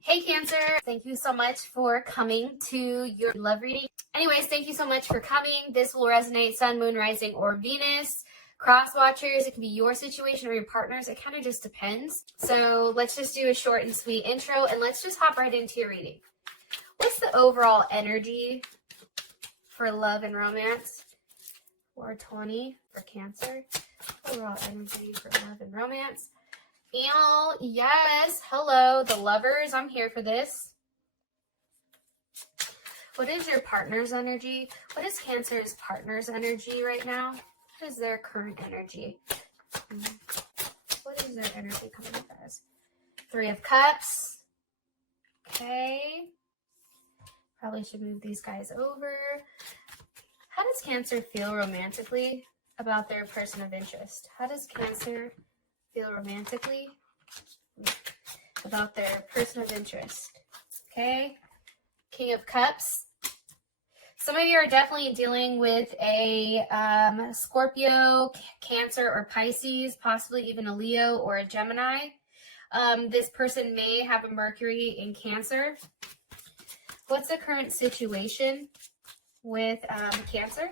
Hey Cancer, thank you so much for coming to your love reading. Anyways, thank you so much for coming. This will resonate Sun, Moon, Rising, or Venus. Cross watchers, it can be your situation or your partner's. It kind of just depends. So let's just do a short and sweet intro and let's just hop right into your reading. What's the overall energy for love and romance? 420 for Cancer. Overall energy for love and romance. Yes, hello, the lovers. I'm here for this. What is your partner's energy? What is Cancer's partner's energy right now? What is their current energy? What is their energy coming up as? 3 of Cups. Okay. Probably should move these guys over. How does Cancer feel romantically about their person of interest? How does Cancer feel romantically about their person of interest? Okay. King of Cups. Some of you are definitely dealing with a Scorpio, Cancer, or Pisces, possibly even a Leo or a Gemini. This person may have a Mercury in Cancer. What's the current situation with Cancer?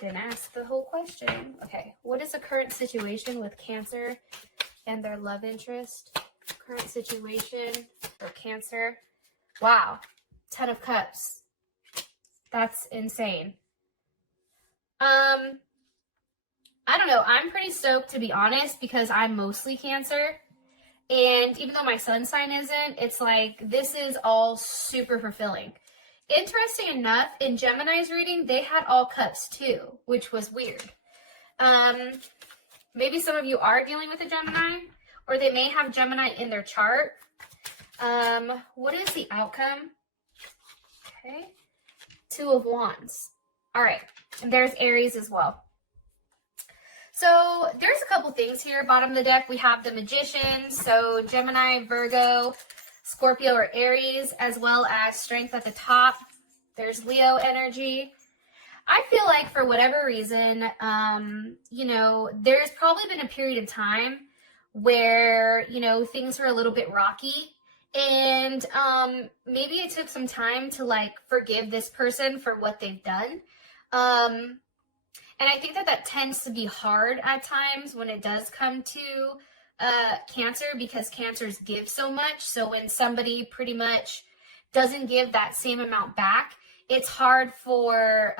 Didn't ask the whole question. Okay, what is the current situation with Cancer and their love interest? Current situation for Cancer. Wow, 10 of Cups. That's insane. I don't know. I'm pretty stoked, to be honest, because I'm mostly Cancer. And even though my sun sign isn't, it's like this is all super fulfilling. Interesting enough, in Gemini's reading, they had all cups too, which was weird. Maybe some of you are dealing with a Gemini, or they may have Gemini in their chart. What is the outcome? Okay. 2 of Wands. All right. And there's Aries as well. So there's a couple things here. Bottom of the deck, we have the Magician. So Gemini, Virgo, Scorpio, or Aries, as well as Strength at the top. There's Leo energy. I feel like for whatever reason, there's probably been a period of time where, things were a little bit rocky. And maybe it took some time to forgive this person for what they've done. And I think that tends to be hard at times when it does come to Cancer, because Cancers give so much. So when somebody pretty much doesn't give that same amount back, it's hard for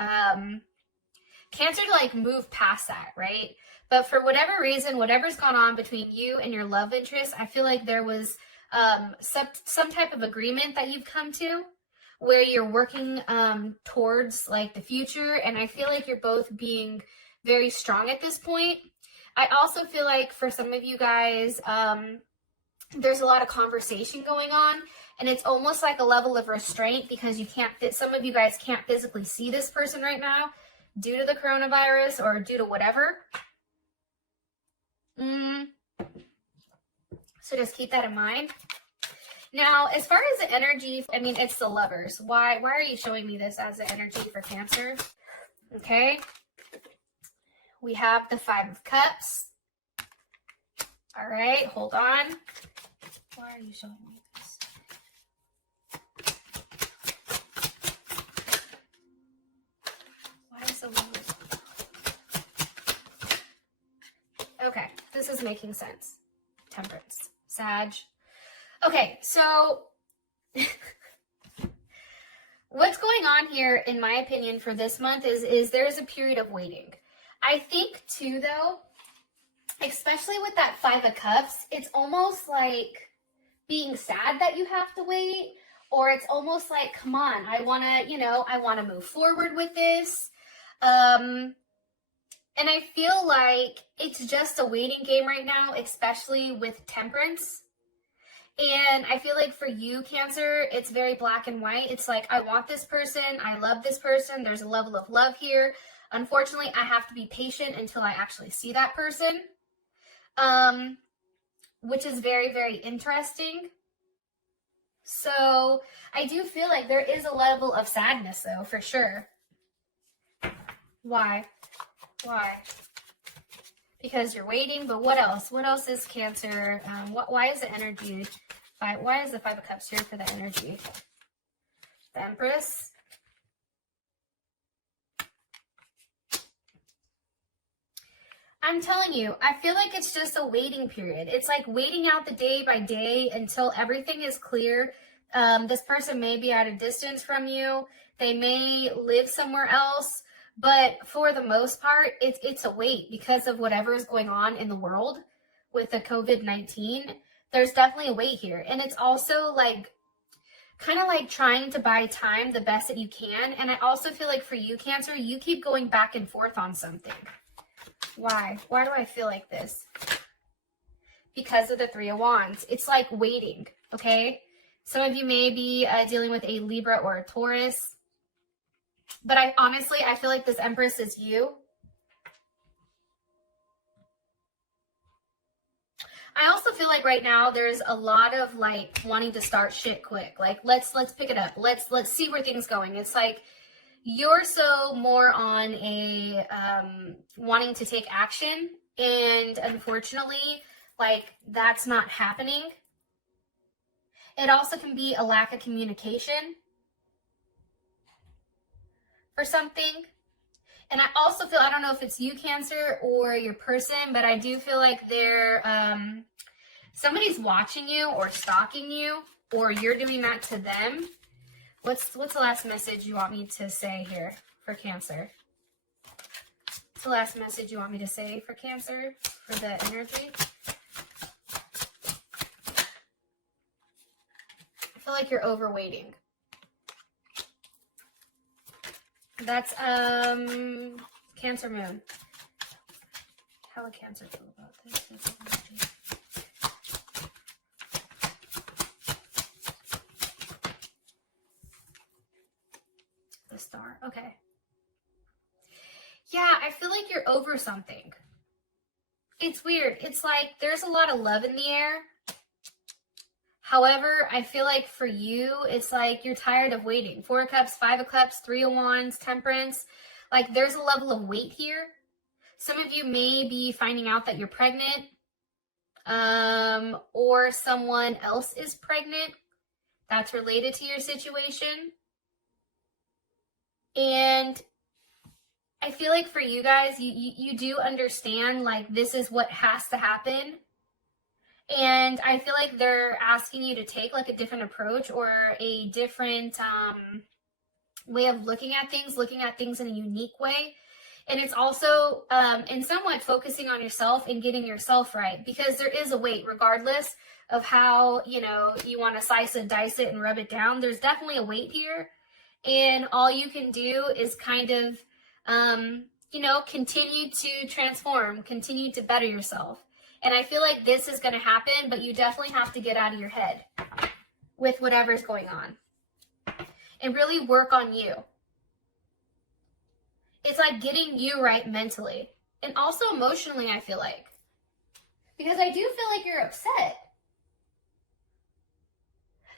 Cancer to move past that, right? But for whatever reason, whatever's gone on between you and your love interest, I feel like there was some type of agreement that you've come to where you're working towards the future. And I feel like you're both being very strong at this point. I also feel like for some of you guys, there's a lot of conversation going on, and it's almost like a level of restraint because some of you guys can't physically see this person right now due to the coronavirus or due to whatever. So just keep that in mind. Now, as far as the energy, it's the Lovers. Why are you showing me this as the energy for Cancer? Okay. We have the 5 of Cups. All right, hold on. Why are you showing me this? Why is the Lovers? Okay, this is making sense. Temperance. Sag. Okay, so what's going on here, in my opinion, for this month is there's a period of waiting. I think, too, though, especially with that 5 of Cups, it's almost like being sad that you have to wait, or it's almost like, come on, I want to move forward with this. And I feel like it's just a waiting game right now, especially with Temperance. And I feel like for you, Cancer, it's very black and white. It's like, I want this person. I love this person. There's a level of love here. Unfortunately, I have to be patient until I actually see that person, which is very, very interesting. So I do feel like there is a level of sadness, though, for sure. Why? Because you're waiting, but what else? What else is Cancer? Why is the energy Why is the Five of Cups here for the energy? The Empress. I'm telling you, I feel like it's just a waiting period. It's like waiting out the day by day until everything is clear. This person may be at a distance from you. They may live somewhere else. But for the most part, it's a wait because of whatever is going on in the world with the COVID-19. There's definitely a wait here. And it's also like kind of like trying to buy time the best that you can. And I also feel like for you, Cancer, you keep going back and forth on something. Why? Why do I feel like this? Because of the Three of Wands. It's like waiting, okay? Some of you may be dealing with a Libra or a Taurus. But I feel like this Empress is you. I also feel like right now there's a lot of like wanting to start shit quick. Like let's pick it up. Let's see where things going. It's like you're so more on a wanting to take action, and unfortunately, like that's not happening. It also can be a lack of communication for something. And I also feel, I don't know if it's you, Cancer, or your person, but I do feel like they're somebody's watching you or stalking you, or you're doing that to them. What's the last message you want me to say here for Cancer? What's the last message you want me to say for Cancer, for the energy? I feel like you're overweighting. That's Cancer moon. How would Cancer feel about this? The Star. Okay. Yeah, I feel like you're over something. It's weird. It's like there's a lot of love in the air. However, I feel like for you, it's like you're tired of waiting. Four of Cups, Five of Cups, Three of Wands, Temperance. Like there's a level of wait here. Some of you may be finding out that you're pregnant, or someone else is pregnant that's related to your situation. And I feel like for you guys, you do understand like this is what has to happen. And I feel like they're asking you to take like a different approach or a different way of looking at things in a unique way. And it's also in somewhat focusing on yourself and getting yourself right, because there is a weight regardless of how, you know, you want to slice and dice it and rub it down. There's definitely a weight here. And all you can do is kind of, you know, continue to transform, continue to better yourself. And I feel like this is going to happen, but you definitely have to get out of your head with whatever's going on and really work on you. It's like getting you right mentally and also emotionally, I feel like. Because I do feel like you're upset.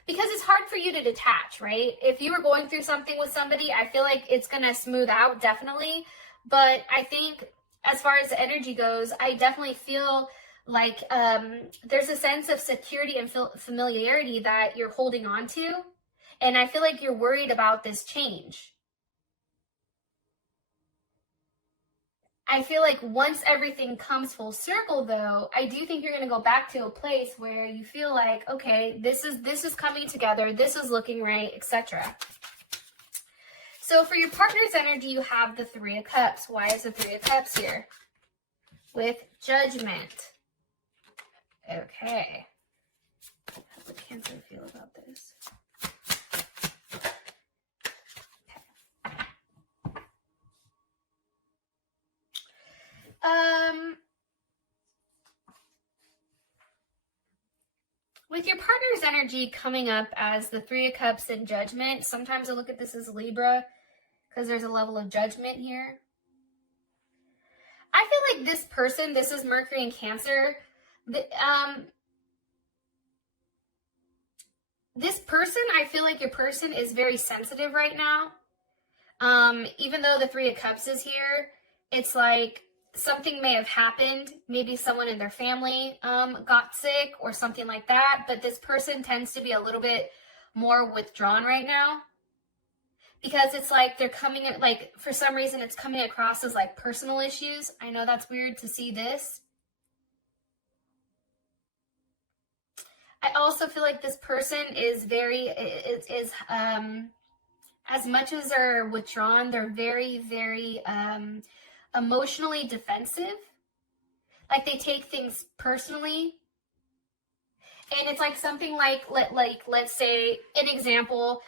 Because it's hard for you to detach, right? If you were going through something with somebody, I feel like it's going to smooth out, definitely. But I think as far as the energy goes, I definitely feel like there's a sense of security and familiarity that you're holding on to. And I feel like you're worried about this change. I feel like once everything comes full circle, though, I do think you're going to go back to a place where you feel like, okay, this is coming together, this is looking right, etc. So for your partner's energy, you have the Three of Cups. Why is the Three of Cups here? With Judgment. Okay. How does Cancer feel about this? With your partner's energy coming up as the Three of Cups and Judgment, sometimes I look at this as Libra because there's a level of judgment here. I feel like this person, this is Mercury and Cancer, this person, I feel like your person is very sensitive right now. Even though the Three of Cups is here, it's like something may have happened. Maybe someone in their family got sick or something like that. But this person tends to be a little bit more withdrawn right now. Because it's like they're coming, like, for some reason it's coming across as like personal issues. I know that's weird to see this. I also feel like this person is as much as they're withdrawn, they're very, very emotionally defensive. Like they take things personally. And it's like something like let's say, an example,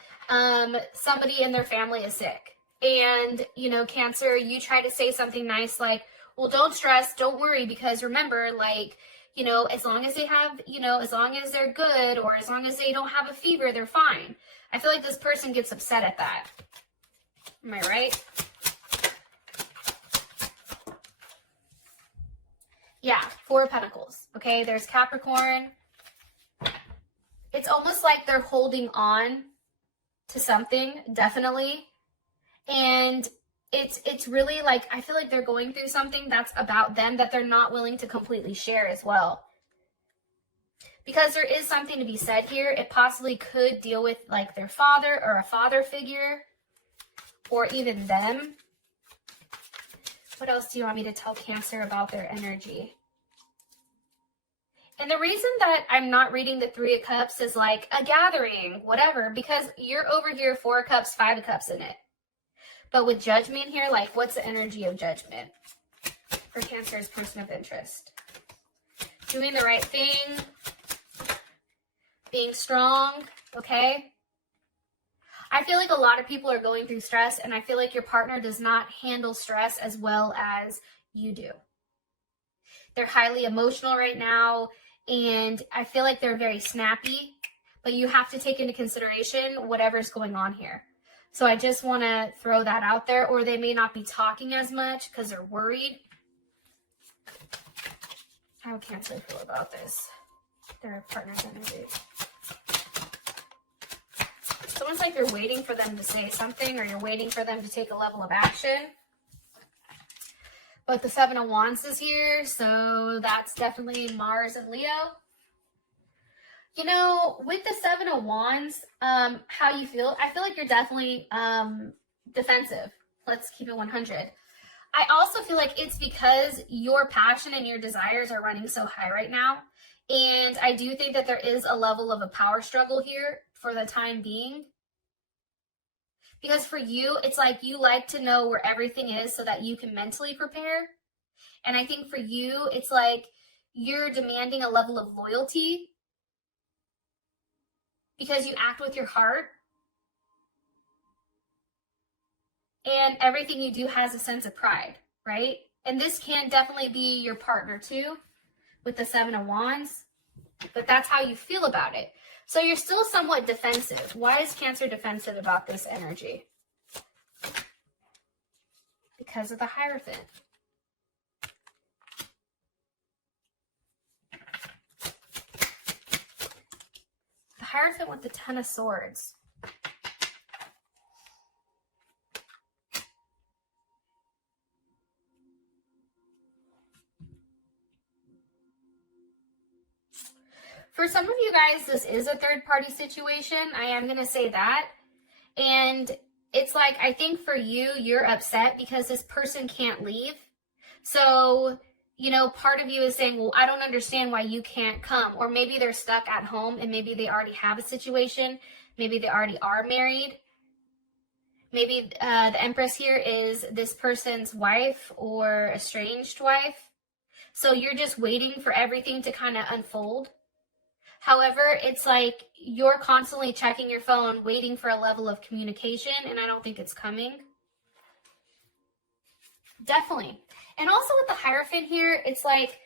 somebody in their family is sick. And, you know, Cancer, you try to say something nice like, well, don't stress, don't worry, because remember, like, you know, as long as they have, you know, as long as they're good, or as long as they don't have a fever, they're fine. I feel like this person gets upset at that. Am I right? Yeah, Four of Pentacles. Okay, there's Capricorn. It's almost like they're holding on to something, definitely. And it's really like, I feel like they're going through something that's about them that they're not willing to completely share as well. Because there is something to be said here. It possibly could deal with like their father or a father figure, or even them. What else do you want me to tell Cancer about their energy? And the reason that I'm not reading the Three of Cups is like a gathering, whatever, because you're over here, Four of Cups, Five of Cups in it. But with Judgment here, like, what's the energy of Judgment for Cancer's person of interest? Doing the right thing, being strong, okay? I feel like a lot of people are going through stress, and I feel like your partner does not handle stress as well as you do. They're highly emotional right now, and I feel like they're very snappy, but you have to take into consideration whatever's going on here. So I just want to throw that out there. Or they may not be talking as much because they're worried. How Cancer feel about this? Their partner's energy. It's almost like you're waiting for them to say something, or you're waiting for them to take a level of action. But the Seven of Wands is here, so that's definitely Mars and Leo. You know, with the Seven of Wands, how you feel? I feel like you're definitely defensive. Let's keep it 100. I also feel like it's because your passion and your desires are running so high right now. And I do think that there is a level of a power struggle here for the time being. Because for you, it's like you like to know where everything is so that you can mentally prepare. And I think for you, it's like you're demanding a level of loyalty because you act with your heart. And everything you do has a sense of pride, right? And this can definitely be your partner too, with the Seven of Wands. But that's how you feel about it. So you're still somewhat defensive. Why is Cancer defensive about this energy? Because of the Hierophant. The Hierophant with the Ten of Swords. For some of you guys, this is a third-party situation. I am going to say that. And it's like, I think for you, you're upset because this person can't leave. So, you know, part of you is saying, well, I don't understand why you can't come. Or maybe they're stuck at home and maybe they already have a situation. Maybe they already are married. Maybe the Empress here is this person's wife or estranged wife. So you're just waiting for everything to kind of unfold. However, it's like you're constantly checking your phone, waiting for a level of communication, and I don't think it's coming. Definitely. And also with the Hierophant here, it's like,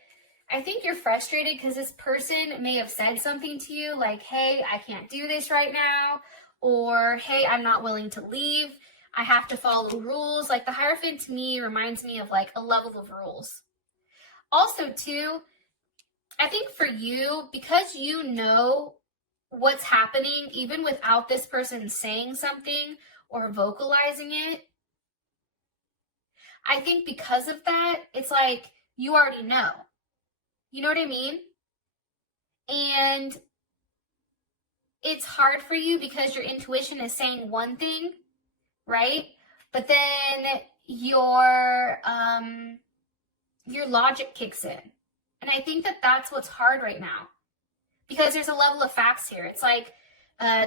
I think you're frustrated because this person may have said something to you like, hey, I can't do this right now, or hey, I'm not willing to leave. I have to follow rules. Like the Hierophant to me reminds me of like a level of rules. Also too, I think for you, because you know what's happening, even without this person saying something or vocalizing it, I think because of that, it's like you already know. You know what I mean? And it's hard for you because your intuition is saying one thing, right? But then your logic kicks in. And I think that that's what's hard right now. Because there's a level of facts here. It's like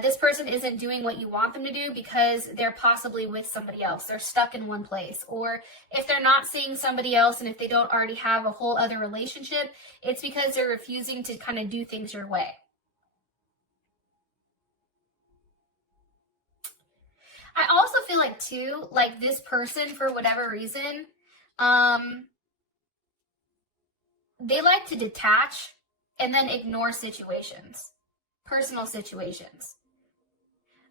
this person isn't doing what you want them to do because they're possibly with somebody else. They're stuck in one place. Or if they're not seeing somebody else and if they don't already have a whole other relationship, it's because they're refusing to kind of do things your way. I also feel like too, like this person, for whatever reason, they like to detach and then ignore situations, personal situations.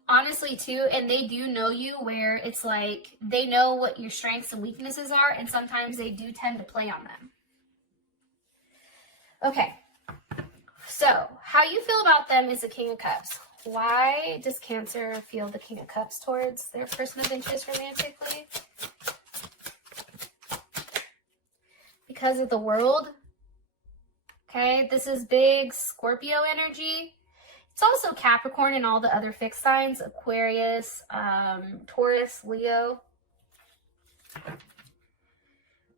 Honestly too, and they do know you where it's like they know what your strengths and weaknesses are, and sometimes they do tend to play on them. Okay, so how you feel about them is the King of Cups. Why does Cancer feel the King of Cups towards their person of interest romantically? Because of the World. Okay, this is big Scorpio energy. It's also Capricorn and all the other fixed signs, Aquarius, Taurus, Leo.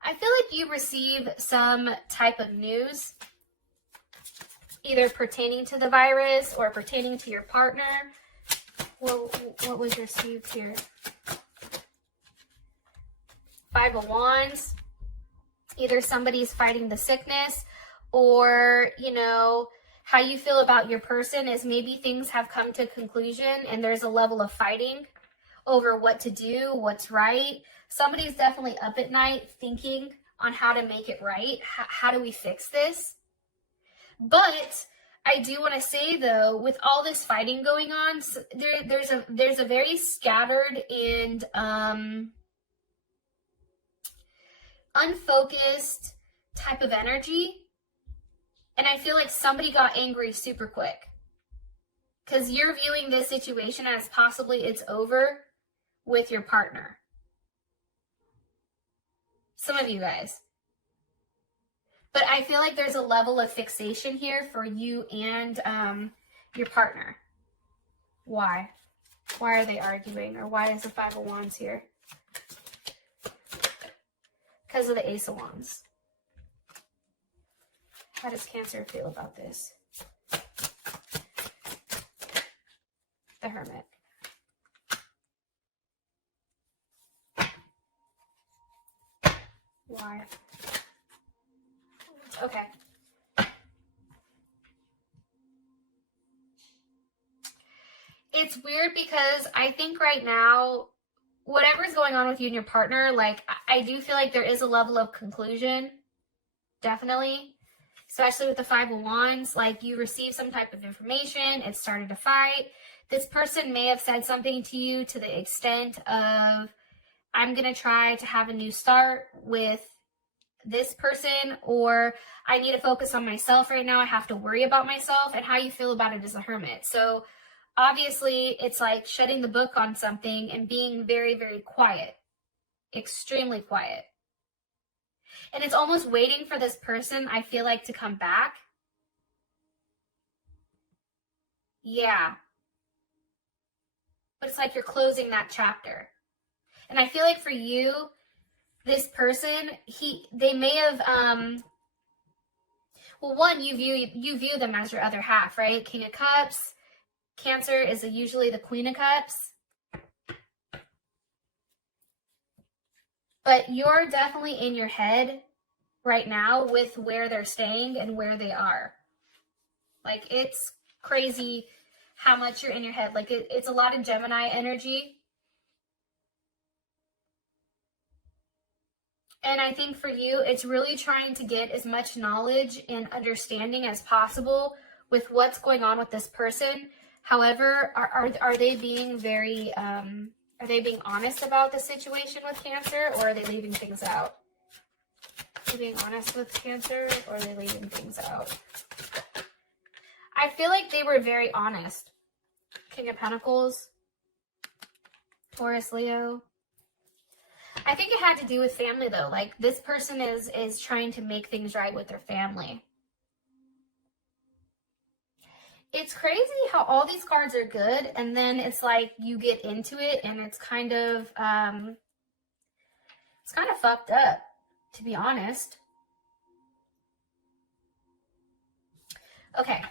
I feel like you receive some type of news, either pertaining to the virus or pertaining to your partner. What was received here? Five of Wands. Either somebody's fighting the sickness, or, you know, how you feel about your person is maybe things have come to conclusion and there's a level of fighting over what to do, what's right. Somebody's definitely up at night thinking on how to make it right. How do we fix this? But I do want to say, though, with all this fighting going on, there's a very scattered and unfocused type of energy. And I feel like somebody got angry super quick. Because you're viewing this situation as possibly it's over with your partner. Some of you guys. But I feel like there's a level of fixation here for you and your partner. Why? Why are they arguing? Or why is the Five of Wands here? Because of the Ace of Wands. How does Cancer feel about this? The Hermit. Why? Okay. It's weird because I think right now, whatever's going on with you and your partner, like, I do feel like there is a level of conclusion. Definitely. Especially with the Five of Wands, like you receive some type of information, it started a fight. This person may have said something to you to the extent of, I'm going to try to have a new start with this person, or I need to focus on myself right now. I have to worry about myself, and how you feel about it as a hermit. So obviously it's like shutting the book on something and being very, very quiet, extremely quiet. And it's almost waiting for this person, I feel like, to come back. Yeah. But it's like you're closing that chapter. And I feel like for you, this person, they may have, well, one, you view them as your other half, right? King of Cups. Cancer is usually the Queen of Cups. But you're definitely in your head right now with where they're staying and where they are. Like, it's crazy how much you're in your head. Like, it's a lot of Gemini energy. And I think for you, it's really trying to get as much knowledge and understanding as possible with what's going on with this person. However, are they being very, are they being honest about the situation with Cancer, or are they leaving things out? Are they being honest with Cancer, or are they leaving things out? I feel like they were very honest. King of Pentacles, Taurus, Leo. I think it had to do with family though. Like this person is trying to make things right with their family. It's crazy how all these cards are good, and then it's like you get into it and it's kind of fucked up, to be honest. Okay,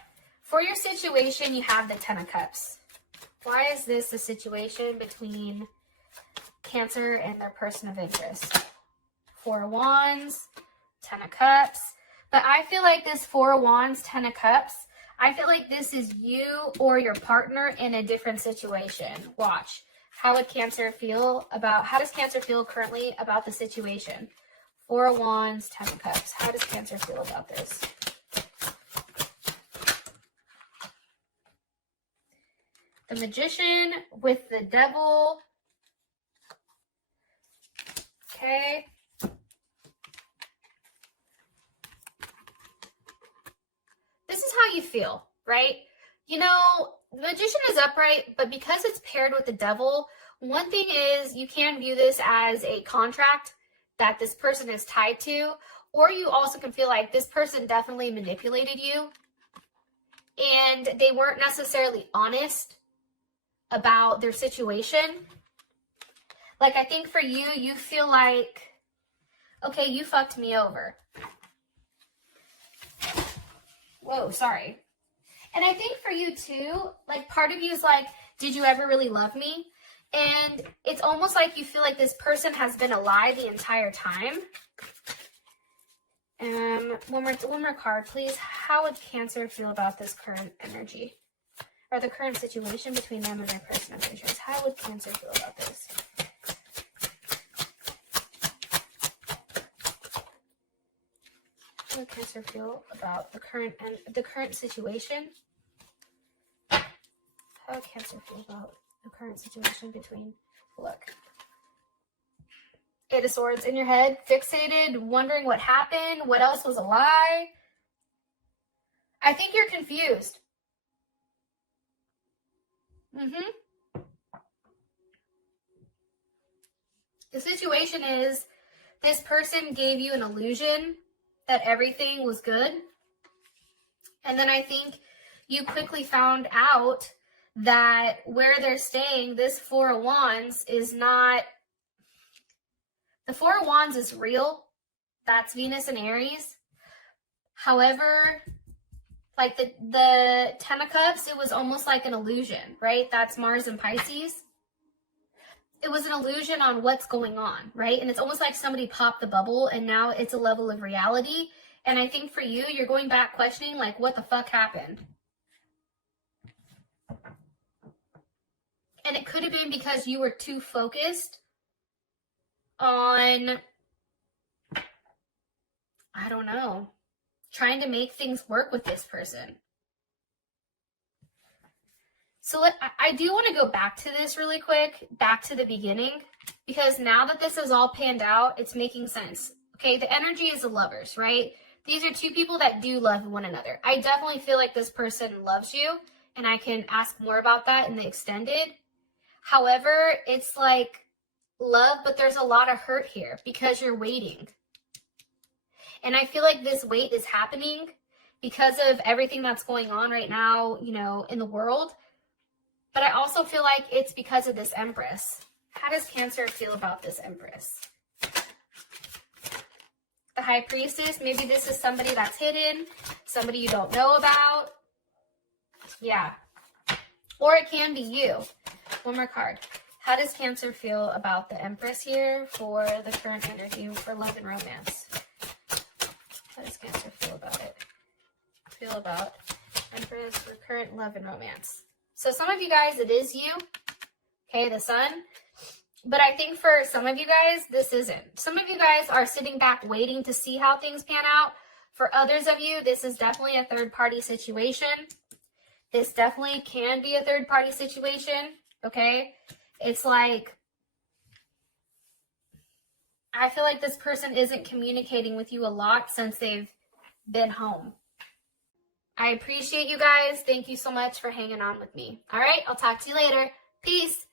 for your situation, you have the Ten of Cups. Why is this a situation between Cancer and their person of interest? Four of Wands, Ten of Cups. But I feel like this Four of Wands, Ten of Cups, I feel like this is you or your partner in a different situation. Watch. How does Cancer feel currently about the situation? Four of Wands, Ten of Cups. How does Cancer feel about this? The Magician with the Devil. Okay. This is how you feel, right? You know, the Magician is upright, but because it's paired with the Devil, one thing is you can view this as a contract that this person is tied to, or you also can feel like this person definitely manipulated you and they weren't necessarily honest about their situation. Like, I think for you, you feel like, okay, you fucked me over. Whoa, sorry. And I think for you too, like part of you is like, did you ever really love me? And it's almost like you feel like this person has been a lie the entire time. One more card, please. How would Cancer feel about this current energy? Or the current situation between them and their person of interest? How would Cancer feel about this? How would Cancer feel about the current situation? How would Cancer feel about the current situation between, look, Eight of Swords in your head, fixated, wondering what happened, what else was a lie? I think you're confused. The situation is this person gave you an illusion that everything was good. And then I think you quickly found out that where they're staying, this Four of Wands is not, the Four of Wands is real. That's Venus and Aries. However, like the Ten of Cups, it was almost like an illusion, right? That's Mars and Pisces. It was an illusion on what's going on, right? And it's almost like somebody popped the bubble and now it's a level of reality. And I think for you, you're going back questioning, like, what the fuck happened? And it could have been because you were too focused on, I don't know, trying to make things work with this person. So I do want to go back to this really quick, back to the beginning, because now that this is all panned out, it's making sense. Okay, the energy is the lovers, right? These are two people that do love one another. I definitely feel like this person loves you, and I can ask more about that in the extended. However, it's like love, but there's a lot of hurt here because you're waiting. And I feel like this wait is happening because of everything that's going on right now, you know, in the world. But I also feel like it's because of this Empress. How does Cancer feel about this Empress? The High Priestess, maybe this is somebody that's hidden, somebody you don't know about. Yeah. Or it can be you. One more card. How does Cancer feel about the Empress here for the current energy for love and romance? How does Cancer feel about it? Feel about Empress for current love and romance. So some of you guys, it is you. Okay, the Sun. But I think for some of you guys, this isn't. Some of you guys are sitting back waiting to see how things pan out. For others of you, this is definitely a third-party situation. This definitely can be a third-party situation, okay? It's like, I feel like this person isn't communicating with you a lot since they've been home. I appreciate you guys. Thank you so much for hanging on with me. All right, I'll talk to you later. Peace.